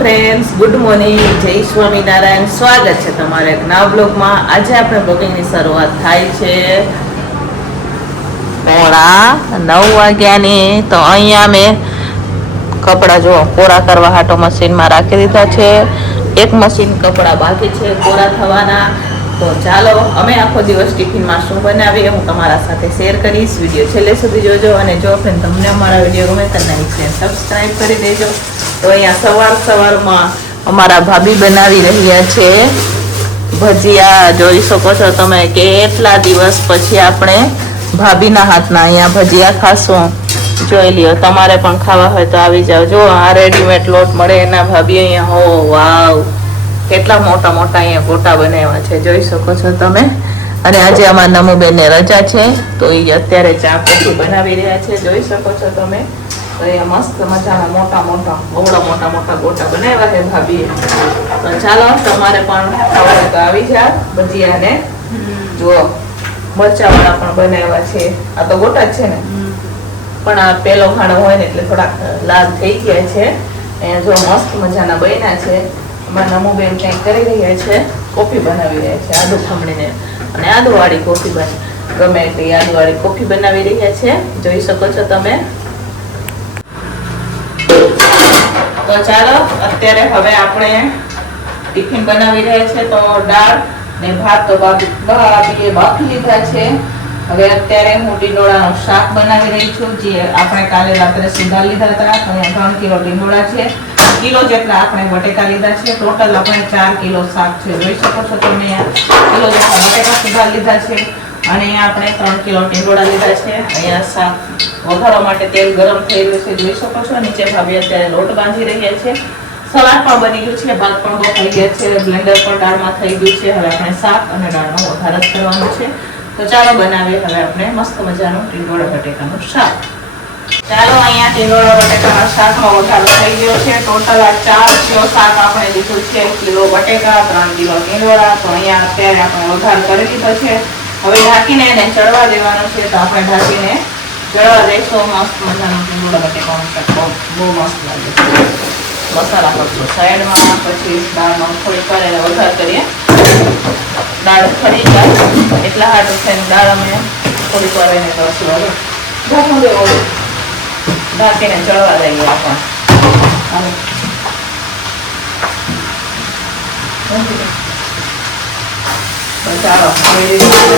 Friends, good morning, જય સ્વામિનારાયણ. સ્વાગત છે તમારા એક નવા બ્લોગમાં. આજે આપણે બ્લોગિંગની શરૂઆત થાય છે 9:30 વાગ્યાની. તો અહીંયા મેં કપડાં જો કોરા કરવા હાટો મશીનમાં રાખી દીધા છે. એક મશીન કપડાં બાકી છે કોરા થવાના. તો ચાલો અમે આખો દિવસ ટિફિનમાં શું બનાવીએ હું તમારા સાથે શેર કરીશ. વિડીયો છેલ્લે સુધી જોજો. અને જો ફ્રેન્ડ તમને અમારા વિડીયો ગમે તો લાઈક શેર સબસ્ક્રાઈબ કરી દેજો. તો અહીંયા સવારમાં અમારા ભાભી બનાવી રહ્યા છે ભજીયા. જોઈ શકો છો તમે કેટલા દિવસ પછી આપણે ભાભીના હાથના અહીંયા ભજીયા ખાશું. જોઈ લ્યો, તમારે પણ ખાવા હોય તો આવી જાઓ. જો આ રેડીમેડ લોટ મળે એના ભાભી અહીંયા હો વાવ, કેટલા મોટા મોટા અહીંયા ગોટા બનાવ્યા છે. જોઈ શકો છો તમે. અને આજે અમારા નમુબેનને રજા છે તો એ અત્યારે ચા કોફી બનાવી રહ્યા છે. જોઈ શકો છો તમે. તો અહીંયા મસ્ત મજાના મોટા મોટા ગોટા બનાવ્યા છે ભાભીએ. તો ચાલો તમારે પણ ખાવા હોય તો આવી જાઓ. ભજીયા ને જુઓ મરચાવાળા પણ બનાવ્યા છે. આ તો ગોટા જ છે ને, પણ આ પેલો ખાણો હોય ને એટલે થોડાક લાલ થઈ ગયા છે. અહીંયા જો મસ્ત મજાના બન્યા છે. અમારા નમુબેન કંઈક કરી રહ્યા છે, કોફી બનાવી રહ્યા છે આદુ ખમણીને. અને આદુવાળી કોફી ગમે એટલી આદુવાળી કોફી બનાવી રહ્યા છે. જોઈ શકો છો તમે. તો ચાલો અત્યારે હવે આપણે ટિફિન બનાવી રહ્યા છે. તો દાળ ને ભાત તો બાફી લીધા છે. હવે અત્યારે હું ટીંડોળાનું શાક બનાવી રહી છું, જે આપણે કાલે રાત્રે સુધાર લીધા હતા. અહીંયા 3 કિલો ટીંડોળા છે, કિલો જેટલા આપણે બટેકા લીધા છે. ટોટલ આપણે 4 કિલો શાક છે. જોઈ શકો છો તમે. કિલો જેટલા બટેકા સુધાર લીધા છે અને અહીંયા આપણે 3 કિલો ટીંડોળા લીધા છે. અહીંયા શાક વઘારવા માટે તેલ ગરમ થઈ રહ્યું છે. જોઈ શકો છો. નીચે ભાભી અત્યારે લોટ બાંધી રહ્યા છે. સલાડ પણ બની ગયું છે, ભાત પણ બફાઈ ગયા છે, બ્લેન્ડર પણ દાળમાં થઈ ગયું છે. હવે આપણે શાક અને દાળનો વઘાર જ કરવાનો છે. તો ચાલો બનાવીએ હવે આપણે મસ્ત મજાનું ટીંડોળા બટેકાનું શાક. ચાલો અહીંયા ટીંડોળા બટેકાના શાકનો વઘાર થઈ ગયો છે. ટોટલ આ 4 કિલો શાક આપણે લીધું છે. કિલો બટેકા, 3 કિલો ટીંડોળા. તો અહીંયા અત્યારે આપણે વઘાર કરી દીધો છે. હવે ઢાંકીને એને ચડવા દેવાનું છે. તો આપણે ઢાંકીને ચડવા દઈશું. મસ્ત મજાનું ટીંડોળા બટેકાનું શાક બહુ મસ્ત લાગે છે. મસાલા કરશું સાઈડમાં, પછી દાળનો થોડીક વાર એને વઘાર કરીએ. દાળ ખરી જાય એટલા હાટું થઈને દાળ અમે થોડીક વાર એને કરશું. હવે ઢાંકું દેવું, ઢાંકીને ચડવા દઈએ આપણે. ચાલો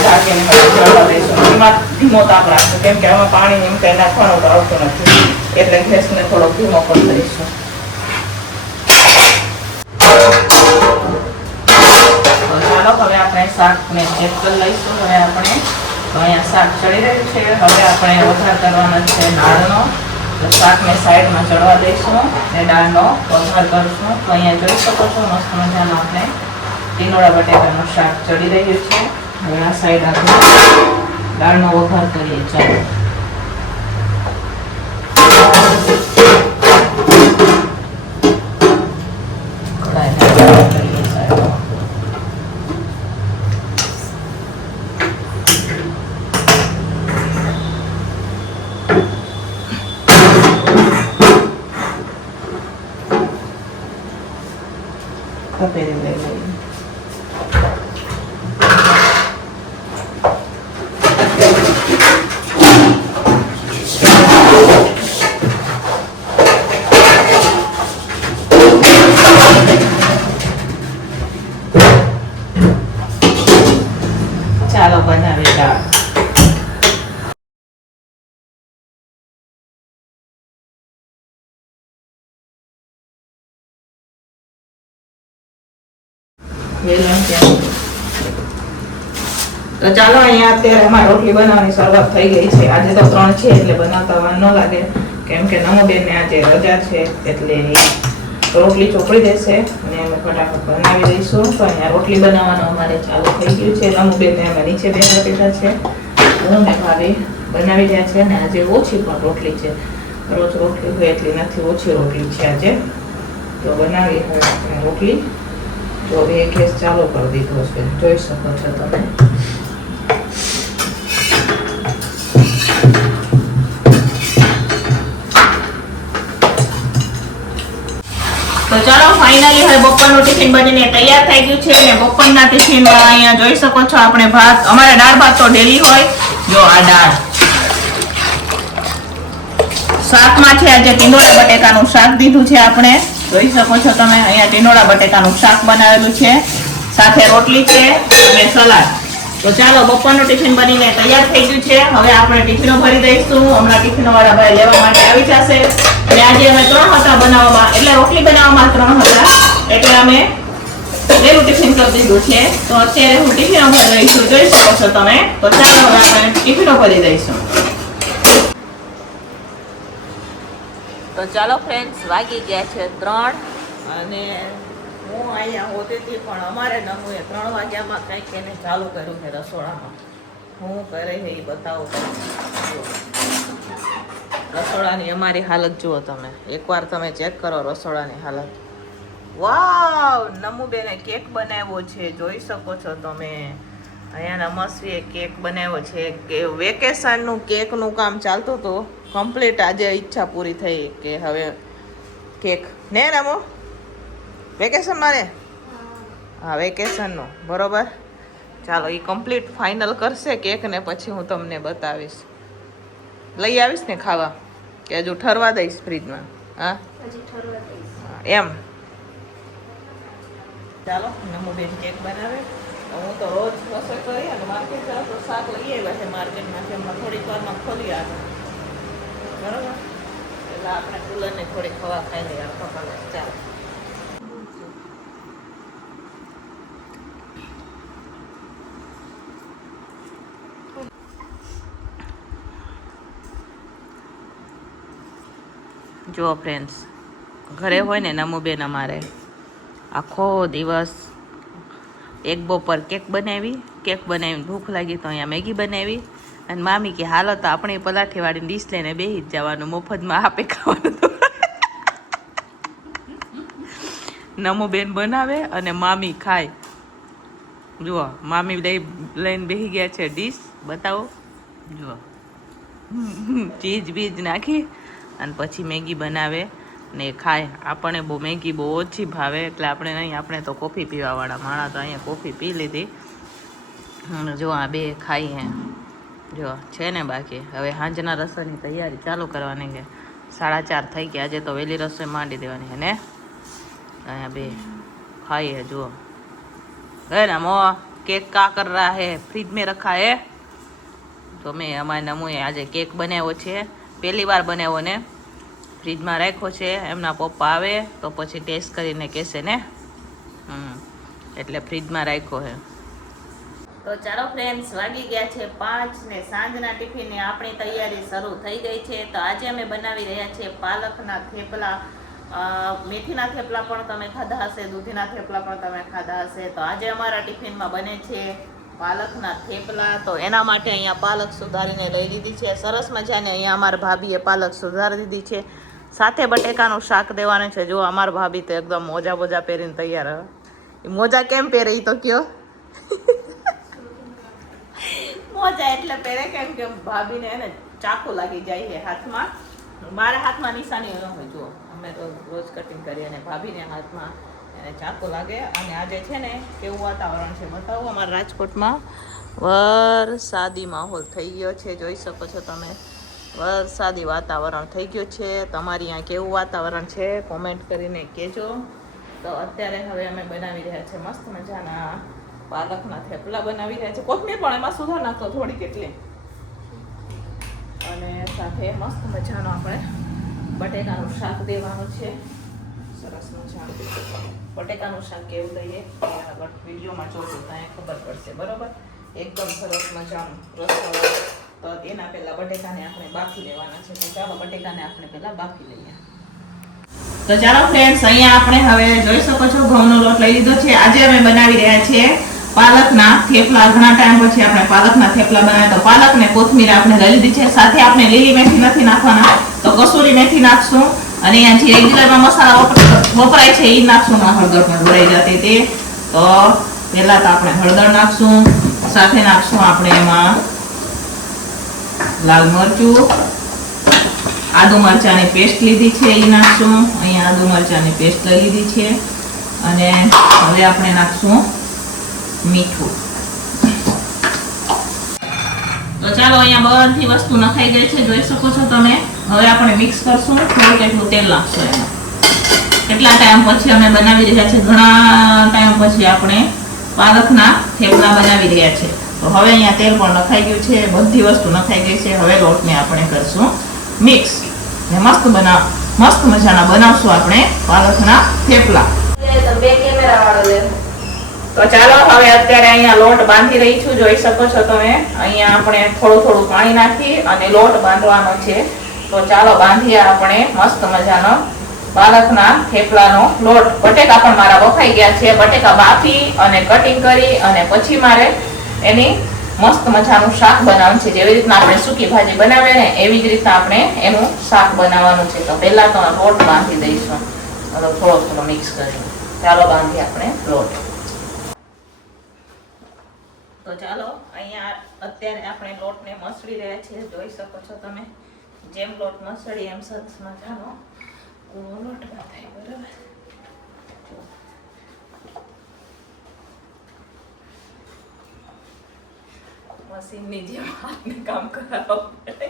ઢાંકીને ચડવા દઈશું. એમાં ધીમો તાપ રાખશું, કેમ કે આમાં પાણી એમ કંઈ નાખવાનું તો આવતું નથી, એટલે ગેસને થોડોક ધીમો કરી દઈશું. હવે આપણે શાકને ચેક કરી લઈશું. હવે આપણે અહીંયા શાક ચડી રહ્યું છે. હવે આપણે વઘાર કરવાનો છે દાળનો. તો શાકને સાઈડમાં ચડવા દઈશું અને દાળનો વઘાર કરીશું. તો અહીંયા જોઈ શકો છો મસ્ત મજાનું આપણે ટીંડોળા બટેકાનું શાક ચડી રહ્યું છે. હવે આ સાઈડ આપણે દાળનો વઘાર કરીએ. ચાલો ચાલો બનાવી દાળ. તો ચાલો અહીંયા અત્યારે અમારે રોટલી બનાવવાની શરૂઆત થઈ ગઈ છે. આજે તો 3 છે એટલે બનાવતા વાર ન લાગે, કેમ કે નમોબેનને આજે રજા છે એટલે રોટલી ચોપડી દેશે અને અમે ફટાફટ બનાવી દઈશું. તો અહીંયા રોટલી બનાવવાનું અમારે ચાલુ થઈ ગયું છે. નમુબેનને અમે નીચે બેસવા દીધા છે. હું ને ભાભી બનાવી રહ્યા છે. અને આજે ઓછી પણ રોટલી છે. રોજ રોટલી હોય એટલી નથી, ઓછી રોટલી છે આજે. તો બનાવી હવે આપણે રોટલી. તો હવે ગેસ ચાલુ કરી દીધો છે, જોઈ શકો છો તમે. તો ચાલો ફાઇનલી હવે બપોરનું ટિફિન બનીને તૈયાર થઈ ગયું છે અને બપોરના ટિફિનમાં અહીંયા જોઈ શકો છો આપણે ભાત, અમારે દાળ ભાત તો ડેલી હોય. જો આ દાળ. શાકમાં છે આજે ટીંડોળા બટેકાનું શાક દીધું છે આપણે. જોઈ શકો છો તમે અહીંયા ટીંડોળા બટેકાનું શાક બનાવેલું છે, સાથે રોટલી છે અને સલાડ. તો ચાલો બપોરનું ટિફિન બનીને તૈયાર થઈ ગયું છે. હવે આપણે ટિફિનો ભરી દઈશું. હમણાં ટિફિનો વાળા ભાઈ લેવા માટે આવી જશે. અને આજે અમે 3 હતા બનાવવામાં, એટલે રોટલી બનાવવામાં 3 હતા, એટલે અમે પેલું ટિફિન કરી દીધું છે. તો અત્યારે હું ટિફિનો ભરી દઈશું, જોઈ શકો છો તમે. તો ચાલો હવે આપણે ટિફિનો ભરી દઈશું. તો ચાલો ફ્રેન્ડ્સ, વાગી ગયા છે 3 અને હું અહીંયા હોતી હતી, પણ અમારે નમુએ 3 વાગ્યામાં કંઈક એને ચાલુ કર્યું છે રસોડામાં. હું કરે છે એ બતાવું. રસોડાની અમારી હાલત જુઓ તમે, એકવાર તમે ચેક કરો રસોડાની હાલત. વાવ, નમુબેને કેક બનાવ્યો છે, જોઈ શકો છો તમે. અહીંયા નમસ્વીએ કેક બનાવ્યો છે. કે વેકેશનનું કેકનું કામ ચાલતું હતું, કમ્પ્લીટ આજે ઈચ્છા પૂરી થઈ કે હવે કેક ને નમો વેકેશનમાં ને. હા, વેકેશનનું બરોબર. ચાલો એ કમ્પ્લીટ ફાઇનલ કરશે કેક ને પછી હું તમને બતાવીશ. લઈ આવીશ ને ખાવા કે હજુ ઠરવા દઈશ ફ્રીજમાં? હા, એમ. ચાલો નમુબેન કેક બનાવે. હું તો રોજ રસોઈ કરી અને માર્કેટ જાઉં તો શાક લઈ આવ્યા છે માર્કેટમાંથી. હમણાં થોડીક વારમાં ખોલી આવે બરોબર, એટલે આપણે કુલરને થોડીક હવા ખાઈ લઈએ. ચાલો જો ફ્રેન્ડ્સ, ઘરે હોય ને નમુબેન અમારે આખો દિવસ એક બપોર કેક બનાવીને ભૂખ લાગી તો અહીંયા મેગી બનાવી, અને મામી કે હાલો તો આપણે પલાઠીવાળીને ડીશ લઈને બેસી જ જવાનું, મફતમાં આપે ખાવાનું. નમુબેન બનાવે અને મામી ખાય. જુઓ મામી લઈને બેસી ગયા છે ડીશ, બતાવો. જુઓ ચીઝ બીજ નાખી અને પછી મેગી બનાવે ને ખાય. આપણે મેગી બહુ ઓછી ભાવે, એટલે આપણે નહીં, આપણે તો કોફી પીવાવાળા માણસ, તો અહીંયા કોફી પી લીધી. જો આ બે ખાઈ હે, જો છે ને. બાકી હવે સાંજના રસોઈની તૈયારી ચાલુ કરવાની છે. 4:30 થઈ ગયા. આજે તો વહેલી રસોઈ માંડી દેવાની છે ને. અહીંયા બે ખાઈ હે. જુઓ હે ના મો કેક કા કર રહા હે, ફ્રીજ में रखा है. તો મેં અમારે નમુએ આજે કેક બનાવ્યો છે, પહેલી વાર બનાવ્યો ને, ફ્રીજમાં રાખ્યો છે. એમના પપ્પા આવે તો પછી ટેસ્ટ કરીને કહેશે ને, એટલે ફ્રીજમાં રાખ્યો છે. તો ચાલો ફ્રેન્ડ્સ, વાગી ગયા છે 5 ને સાંજના ટિફિનની આપણી તૈયારી શરૂ થઈ ગઈ છે. તો આજે અમે બનાવી રહ્યા છીએ પાલકના થેપલા. મેથીના થેપલા પણ તમે ખાધા હશે, દૂધીના થેપલા પણ તમે ખાધા હશે. તો આજે અમારા ટિફિનમાં બને છે પાલકના થેપલા. તો એના માટે અહીંયા પાલક સુધારીને લઈ લીધી છે સરસ મજાને. અહીંયા અમારા ભાભીએ પાલક સુધારી દીધી છે, સાથે બટેકાનું શાક દેવાનું છે. જો અમારા ભાભી તો એકદમ મોજા પહેરીને તૈયાર. મોજા કેમ પહેરે એ તો કયો? મોજા એટલે પહેરે કેમ કે ભાભીને એને ચાકુ લાગી જાય છે હાથમાં. મારા હાથમાં નિશાની ન હોય. જુઓ અમે તો રોજ કટિંગ કરીએ અને ભાભીને હાથમાં એને ચાકુ લાગે. અને આજે છે ને કેવું વાતાવરણ છે બતાવો. અમારા રાજકોટમાં વરસાદી માહોલ થઈ ગયો છે, જોઈ શકો છો તમે. વરસાદી વાતાવરણ થઈ ગયું છે. તમારી અહીંયા કેવું વાતાવરણ છે કોમેન્ટ કરીને કહેજો. તો અત્યારે હવે અમે બનાવી રહ્યા છે મસ્ત મજાના પાલકના થેપલા બનાવી રહ્યા છે. કોથમીર પણ એમાં સુધાર નાખતો થોડી કેટલી, અને સાથે મસ્ત મજાનું આપણે બટેકાનું શાક દેવાનું છે. સરસ મજાનું બટેકાનું શાક કેવું દઈએ આગળ વિડીયોમાં જોજો તો અહીંયા ખબર પડશે બરોબર. એકદમ સરસ મજાનું રસોડું. તો એના પહેલાં બટેકાને આપણે બાફી લેવાના છે. તો ચાલો બટેકાને આપણે પહેલાં બાફી લઈએ. તો ચાલો ફ્રેન્ડ્સ, અહીંયા આપણે હવે જોઈ શકો છો ઘઉંનો લોટ લઈ લીધો છે. આજે અમે બનાવી રહ્યા છીએ પાલકના થેપલા. ઘણા ટાઈમ પછી આપણે પાલકના થેપલા બનાવ્યા. તો પાલક ને કોથમીર આપણે લઈ લીધી છે. સાથે આપણે લીલી મેથી નથી નાખવાના, તો કસૂરી મેથી નાખશું. અને અહીંયા જે રેગ્યુલરમાં મસાલા વપરાય છે એ નાખશું. હળદર પણ ભરાઈ જતી તે. તો પહેલા તો આપણે હળદર નાખશું, સાથે નાખશું આપણે એમાં લાલ મરચું, આદુ મરચાંની પેસ્ટ લીધી છે એ નાખશું. અહીંયા આદુ મરચાંની પેસ્ટ લઈ લીધી છે. અને હવે આપણે નાખશું મીઠું. તો ચાલો અહીંયા બધી વસ્તુ નખાઈ ગઈ છે, જોઈ શકો છો તમે. હવે આપણે મિક્સ કરશું. થોડુંક એટલું તેલ નાખશું એમાં. કેટલા ટાઈમ પછી અમે બનાવી રહ્યા છે, ઘણા ટાઈમ પછી આપણે પાલકના થેપલા બનાવી રહ્યા છે. તો હવે અહીંયા તેલ પણ નખાઈ ગયું છે, બધી વસ્તુ નખાઈ ગઈ છે. હવે લોટને આપણે કરશું મિક્સ. મસ્ત મજાના બનાવશું આપણે પાલકના થેપલા. તો ચાલો હવે અત્યારે અહીંયા લોટ બાંધી રહી છું, જોઈ શકો છો તમે. અહીંયા આપણે થોડું પાણી નાખી અને લોટ બાંધવાનો છે. તો ચાલો બાંધીએ આપણે મસ્ત મજાનો પાલકના થેપલાનો લોટ. બટેકા પણ મારા બફાઈ ગયા છે. બટેકા બાફી અને કટિંગ કરી અને પછી મારે એની મસ્ત મજાનું શાક બનાવવાનું છે. જેવી રીતના આપણે સૂકી ભાજી બનાવે ને એવી જ રીતના આપણે એનું શાક બનાવવાનું છે. તો પહેલા તો લોટ બાંધી દઈશું, થોડો મિક્સ કરી. ચાલો બાંધીએ આપણે લોટ. તો ચાલો અહીંયા અત્યારે આપણે લોટને મસળી રહ્યા છીએ, જોઈ શકો છો તમે. જેમ લોટ મસળી એમ સરસ મજાનો લોટ બાંધાય. બરાબર. મશીનની જેમ હાથને કામ કરાવવું પડે.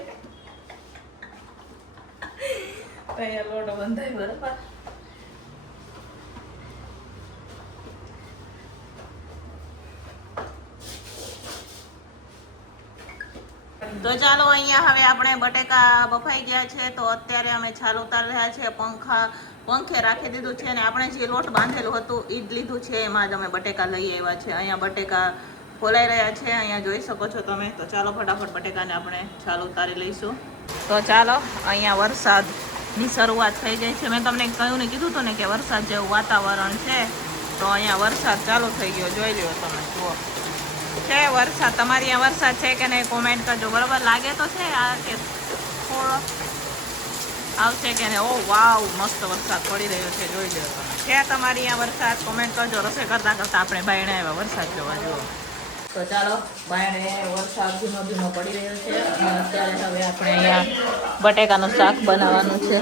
અહીંયા લોટ બંધાય. બરાબર. તો ચાલો અહીંયા હવે આપણે બટેકા બફાઈ ગયા છે. તો અત્યારે અમે છાલ ઉતારી રહ્યા છીએ. પંખે રાખી દીધું છે અને આપણે જે લોટ બાંધેલું હતું એ જ લીધું છે. એમાં જ અમે બટેકા લઈ આવ્યા છે. અહીંયા બટેકા ફોલાઈ રહ્યા છે, અહીંયા જોઈ શકો છો તમે. તો ચાલો ફટાફટ બટેકાને આપણે છાલ ઉતારી લઈશું. તો ચાલો અહીંયા વરસાદની શરૂઆત થઈ ગઈ છે. મેં તમને કહ્યું ને, કીધું હતું ને કે વરસાદ જેવું વાતાવરણ છે. તો અહીંયા વરસાદ ચાલુ થઈ ગયો, જોઈ લ્યો તમે. જુઓ છે વરસાદ. તમારી અહીંયા વરસાદ છે કે નહીં કોમેન્ટ કરજો. બરાબર. લાગે તો છે આ કે થોડો આવશે કે નહીં. ઓ વાવ, મસ્ત વરસાદ પડી રહ્યો છે, જોઈ લો તમે. છે તમારી અહીંયા વરસાદ? કોમેન્ટ કરજો. રસોઈ કરતા આપણે બાયણે આવ્યા વરસાદ જોવા. જુઓ. તો ચાલો બાયણે વરસાદ ધીમો ધીમો પડી રહ્યો છે. અને અત્યારે હવે આપણે અહીંયા બટેકાનું શાક બનાવવાનું છે.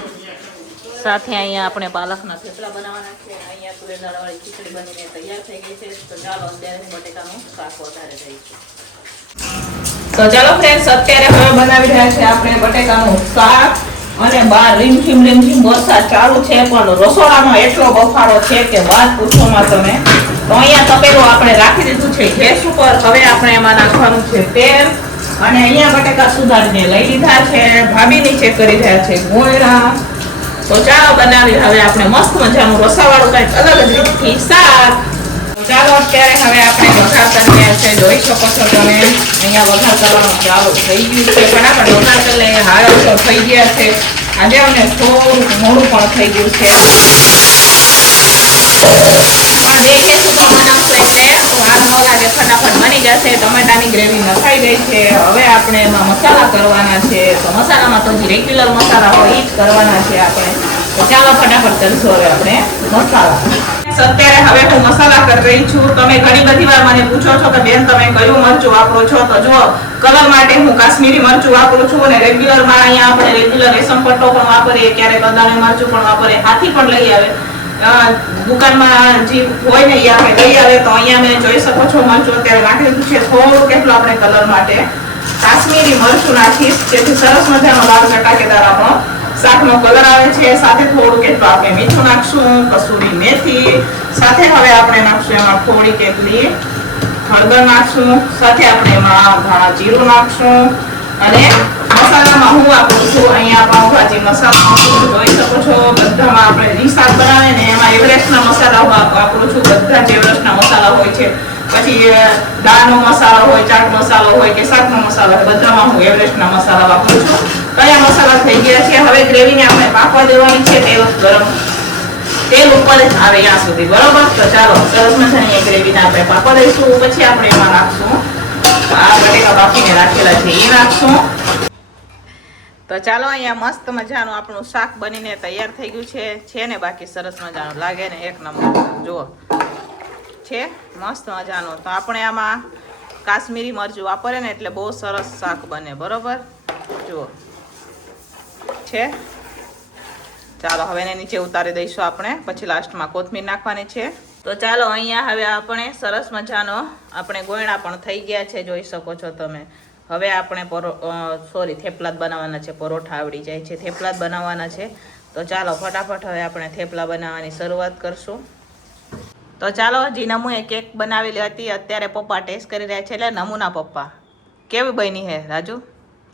સાથે અહીંયા આપણે પાલકના થેપલા બનાવવાના છે. અહીંયા તુવેર દાળવાળી ખીચડી બનીને તૈયાર થઈ ગઈ છે. તો ચાલો અત્યારે બટેકાનું શાક વધારે દઈશું. તો ચાલો ફ્રેન્ડ્સ, અત્યારે હવે બનાવી રહ્યા છે આપણે બટેકાનું શાક. અને બહાર રીમઝીમ વરસાદ ચાલુ છે, પણ રસોડામાં એટલો બફારો છે કે વાત પૂછોમાં તમે. તો અહીંયા તપેલું આપણે રાખી દીધું છે ગેસ ઉપર. હવે આપણે એમાં નાખવાનું છે તેલ. અને અહીંયા બટેકા સુધારીને લઈ લીધા છે. ભાભી નીચે કરી રહ્યા છે ગોળા. તો ચાલો બનાવી હવે આપણે મસ્ત મજાનું રસાવાળું કંઈક અલગ જ રીતથી શાક. ચાલો અત્યારે હવે આપણે વઘાર કરીએ છે, જોઈ શકો છો તમે. અહીંયા વઘાર કરવાનું ચાલુ થઈ ગયું છે. ફટાફટ વઘાર કરી લઈએ. હાલ તો થઈ ગયા છે. આજે અમને થોડું મોડું પણ થઈ ગયું છે. ફટાફટ બની જશે. ટમેટાની ગ્રેવી નખાઈ ગઈ છે. હવે આપણે એમાં મસાલા કરવાના છે. તો મસાલામાં તો જે રેગ્યુલર મસાલા હોય એ જ કરવાના છે આપણે. તો ચાલો ફટાફટ કરીશું હવે આપણે મસાલા. અત્યારે હવે હું મસાલા કરી રહી છું. તમે ઘણી બધી વાર મને પૂછો છો કે બેન તમે કયું મરચું વાપરો છો? તો જો કલર માટે હું કાશ્મીરી મરચું વાપરું છું. અને રેગ્યુલરમાં અહીંયા આપણે રેગ્યુલર રેશમ પટ્ટો પણ વાપરીએ, ક્યારેક અદાણી મરચું પણ વાપરીએ, હાથી પણ લઈ આવે. દુકાનમાં જે હોય ને એ આપણે લઈ આવે. તો અહીંયા મેં જોઈ શકો છો મરચું અત્યારે નાખી દીધું છે. થોડું કેટલું આપણે કલર માટે કાશ્મીરી મરચું નાખીશ, જેથી સરસ મજાનો લાલ ચટાકેદાર આપણો શાકનો કલર આવે છે. સાથે થોડું કેટલું આપણે મીઠું નાખશું, કસૂરી મેથી. સાથે હવે આપણે નાખશું એમાં થોડી કેટલી હળદર નાખશું. સાથે આપણે એમાં ધાણા જીરું નાખશું. અને મસાલામાં હું વાપરું છું અહીંયા પાઉંભાજી મસાલો જોઈ શકો છો. બધામાં આપણે જે શાક બનાવે ને એમાં એવરેસ્ટના મસાલા વાપરું છું. બધા જ એવરેસ્ટના મસાલા હોય છે. પછી દાળનો મસાલો હોય, ચાટ મસાલો હોય કે શાકનો મસાલો હોય, બધામાં હું એવરેસ્ટના મસાલા વાપરું છું. કયા મસાલા થઈ ગયા છે. હવે ગ્રેવીને આપણે પાકવા દેવાની છે. તેલ ઉપર જ આવે ત્યાં સુધી. બરોબર. તો ચાલો સરસ મજાની ગ્રેવીને આપણે પાકવા દઈશું. પછી આપણે એમાં નાખશું આ બટેકા બાફીને રાખેલા છે એ નાખશું. તો ચાલો અહીંયા મસ્ત મજાનું આપણું શાક બનીને તૈયાર થઈ ગયું છે ને બાકી સરસ મજાનું લાગે ને એક નંબર. જુઓ છે મસ્ત મજાનું. તો આપણે આમાં કાશ્મીરી મરચું વાપરે ને એટલે બહુ સરસ શાક બને. બરોબર. જુઓ છે. ચાલો હવે એને નીચે ઉતારી દઈશું આપણે, પછી લાસ્ટમાં કોથમીર નાખવાની છે. તો ચાલો અહીંયા હવે આપણે સરસ મજાનો આપણે ગોયણા પણ થઈ ગયા છે, જોઈ શકો છો તમે. હવે આપણે થેપલા જ બનાવવાના છે. પરોઠા આવડી જાય છે, થેપલા જ બનાવવાના છે. તો ચાલો ફટાફટ હવે આપણે થેપલા બનાવવાની શરૂઆત કરશું. તો ચાલો, હજી નમુએ કેક બનાવેલી હતી, અત્યારે પપ્પા ટેસ્ટ કરી રહ્યા છે. એટલે નમુના પપ્પા કેવી બની હે રાજુ?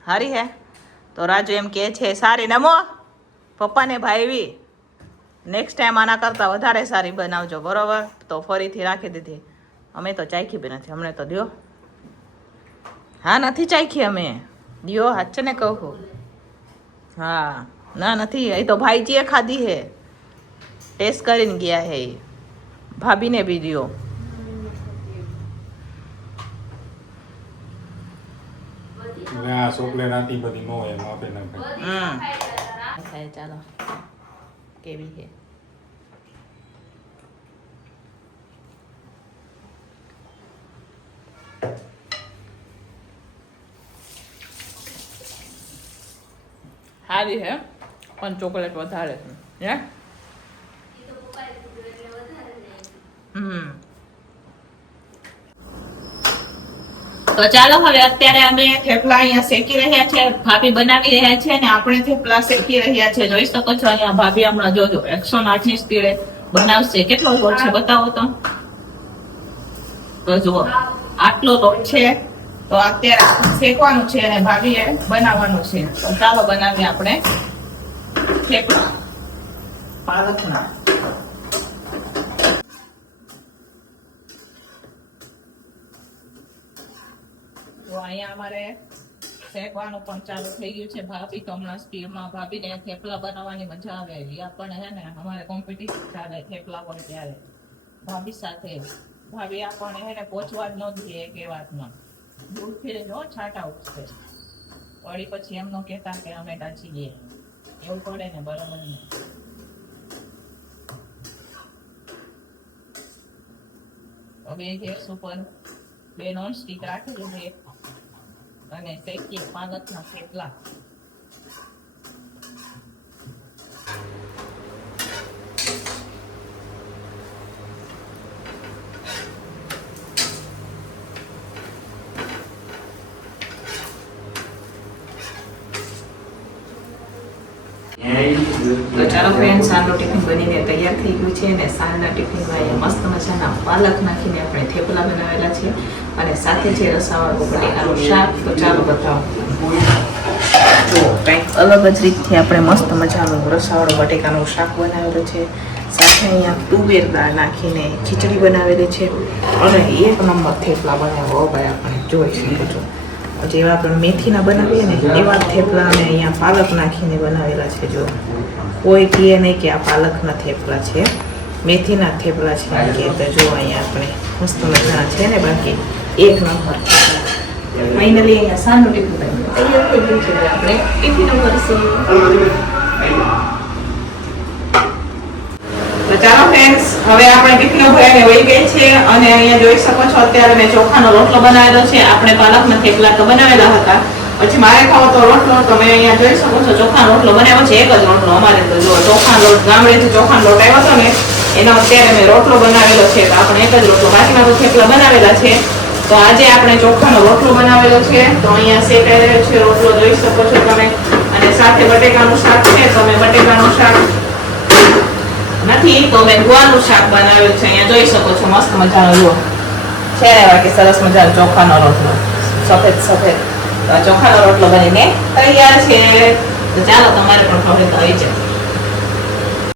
સારી હે? તો રાજુ એમ કહે છે સારી. નમો પપ્પાને ભાઈવી, નેક્સ્ટ ટાઈમ આના કરતાં વધારે સારી બનાવજો, બરોબર? તો ફરીથી રાખી દીધી. અમે તો ચાખી બી નથી હમણાં તો. દ્યો. હા નથી ચાખી અમે. દ્યો, હાચે ને કહું. હા ના નથી, એ તો ભાઈજીએ ખાધી હે, ટેસ્ટ કરીને ગયા હે. ભાભીને બી દ્યો. ચાલો કેવી છે? સારી હે પણ ચોકલેટ વધારે છે હે. તો ચાલો હવે અત્યારે અમે થેપલા અહીંયા શેકી રહ્યા છે. ભાભી બનાવી રહ્યા છે અને આપણે થેપલા શેકી રહ્યા છે. જોઈ શકો છો અહીંયા ભાભી હમણાં જોજો 108 સ્પીડે બનાવશે. કેટલો લોટ છે બતાવો તો. તો જુઓ આટલો લોટ છે. તો અત્યારે શેકવાનું છે અને ભાભીએ બનાવવાનું છે. તો ચાલો બનાવીએ આપણે થેપલા પાલકના. તો અહીંયા અમારે શેકવાનું પણ ચાલુ થઈ ગયું છે. ભાભી તો હમણાં સ્પીડમાં, ભાભીને થેપલા બનાવવાની મજા આવે. આપણને હે ને અમારે કોમ્પિટિશન ચાલે થેપલા પણ ત્યારે ભાભી સાથે. ભાભી આપણને હે ને પહોંચવા જ ન દે એક વાતમાં. દૂરથી જો છાંટા ઉઠશે વળી પછી એમ નો કહેતા કે અમે ડાચી ગઈએ, એવું પડે ને, બરાબર ને? હવે ગેસ ઉપર 2 નોનસ્ટિક રાખી દીધી અને શેકીએ પાલકના થેપલા. તો ચાલો ફ્રેન્ડ, સાંજનો ટિફિન બનીને તૈયાર થઈ ગયું છે અને સાંજના ટિફિનમાં અહીંયા મસ્ત મજાના પાલક નાખીને આપણે થેપલા બનાવેલા છે અને સાથે છે રસાવાળું બટેકાનું શાક. તો ચાલો બતાવો, જો કંઈક અલગ જ રીતથી આપણે મસ્ત મજાનું રસાવાળું બટેકાનું શાક બનાવેલું છે. સાથે અહીંયા તુવેર દાળ નાખીને ખીચડી બનાવેલી છે અને 1 નંબર થેપલા બનાવ્યો ભાઈ. આપણે જોઈ શકો છો જેવા આપણે મેથીના બનાવીએ ને એવા થેપલા અમે અહીંયા પાલક નાખીને બનાવેલા છે. જો કોઈ કહે નહીં કે આ પાલકના થેપલા છે, મેથીના થેપલા છે કે. તો જો અહીંયા આપણે મસ્ત મજાના છે ને, બાકી 1 નંબર. ફાઇનલી અહીંયા સાંજનું ટિફિન તૈયાર થઈ ગયું છે. આપણે ટિફિન કરશું. તો ચાલો ફ્રેન્ડ્સ, હવે આપણે ટિફિન ભરાઈને વહી ગઈ છે અને અહીંયા જોઈ શકો છો અત્યારે મેં ચોખાનો રોટલો બનાવેલો છે. આપણે પાલકના થેપલા તો બનાવેલા હતા, પછી મારે ખાવો તો રોટલો. તમે અહીંયા જોઈ શકો છો ચોખાનો રોટલો બનાવ્યો છે. એક જ રોટલો અમારે. તો જો ચોખાનો લોટ ગામડેથી ચોખાનો લોટ આવ્યો હતો ને એનો અત્યારે મેં રોટલો બનાવેલો છે. તો આપણે એક જ રોટલો, બાકીના તો થેપલા બનાવેલા છે. તો આજે આપણે ચોખાનો રોટલો બનાવેલો છે. તો અહીંયા શેકાઈ રહ્યો છે રોટલો, જોઈ શકો છો તમે. અને સાથે બટેકાનું શાક છે. તો મેં બટેકાનું શાક નથી તો મેં ગુવાનું શાક બનાવેલું છે. અહીંયા જોઈ શકો છો મસ્ત મજાનો જુઓ છે ને, બાકી સરસ મજાનો ચોખાનો રોટલો સફેદ સફેદ. ચોખાનો રોટલો બનીને તૈયાર છે. તો ચાલો તમારે પણ ખબર તો આવી જાય.